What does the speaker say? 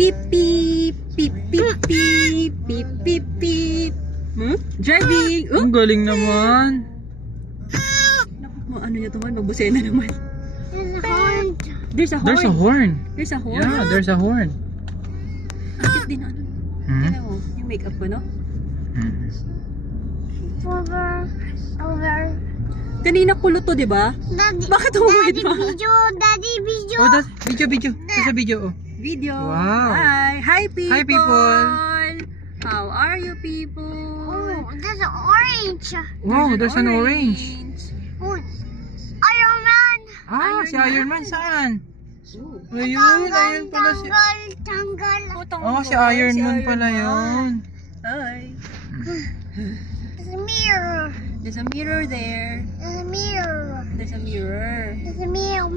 Beep beep beep beep beep beep beep beep. Driving. Ang galing naman. Naku, ano niya naman, magbusena naman. There's a horn. There's a horn. There's a horn. Yeah, there's a horn. Akit din ano. Tignan mo, yung makeup ko, no? Over. Kanina kulo to, di ba? Daddy, Bakit umuwid Daddy pa? video. Oh, that's video. That's a video. Oh. Video. Wow. Hi people. Hi, people. How are you people? Oh, there's an orange. Wow, there's an orange. Oh, Iron Man. Ah, si Iron Man saan? Ooh. Ayun pala si... Tanggal. Oh, si Iron Man pala yun. Hi. There's a mirror. There's a mirror there. There's a mirror. There's a mirror. There's a mirror.